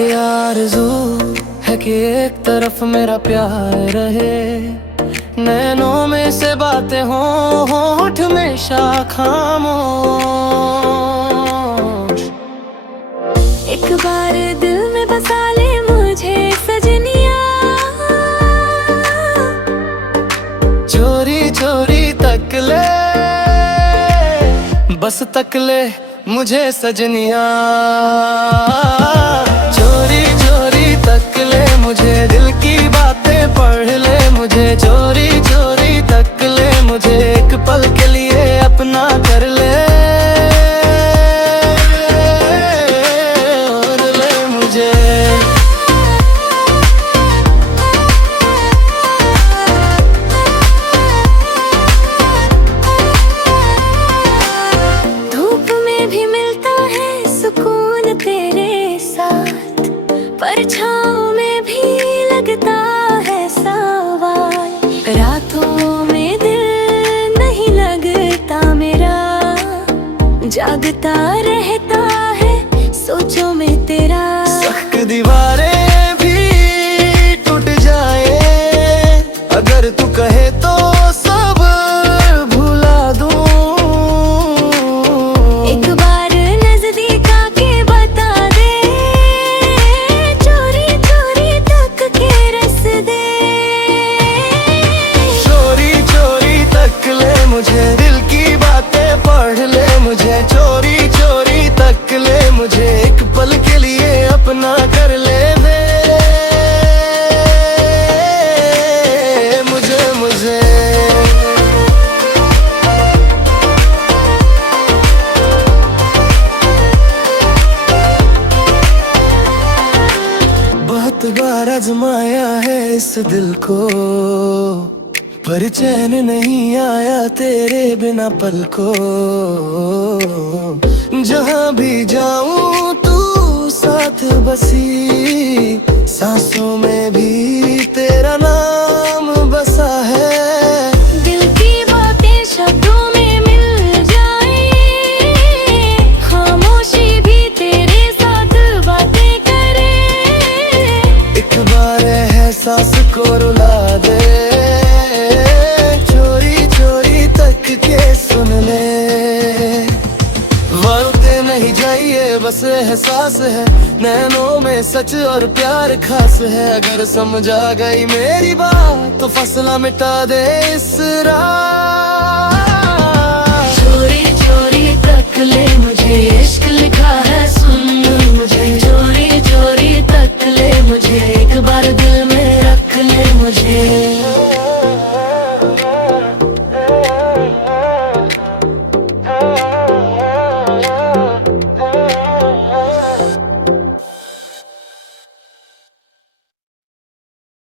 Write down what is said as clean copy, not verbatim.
ये आरज़ू है कि एक तरफ मेरा प्यार रहे, नैनों में से बातें हों, होंठ में खामोश। एक बार दिल में बसा ले मुझे सजनिया, चोरी चोरी तक ले, बस तक ले मुझे सजनिया। चोरी चोरी तक ले मुझे, दिल की बातें पढ़ ले मुझे, चोरी चोरी तक ले मुझे, एक पल के लिए अपना कर ले और ले मुझे। धूप में भी मिलता है सुकून तेरे साथ, परछाओं में भी लगता है सवाल, रातों में दिल नहीं लगता मेरा, जागता रहता है सोचों में तेरा। सख्त दीवारें भी टूट जाए, अगर तू कहे तो सब भुला दूं। एक बार नजदीक आके बता दे, चोरी चोरी तक के रस दे। चोरी चोरी तक ले मुझे, दिल की बातें पढ़ ले मुझे, चोरी चोरी तक ले मुझे, एक पल के लिए अपना कर ले दे मुझे मुझे। बहुत बार आजमाया है इस दिल को, पर चैन नहीं आया तेरे बिना पल को। जहाँ भी जाऊं तू साथ बसी, सांसों में भी तेरा नाम बसा है। दिल की बातें शब्दों में मिल जाए, खामोशी भी तेरे साथ बातें करे। एक बार एहसास को रुला दे, चोरी चोरी तक के सुन ले। बोलते नहीं जाइए बस एहसास है, नैनों में सच और प्यार खास है। अगर समझ आ गई मेरी बात तो फैसला मिटा दे इस रात।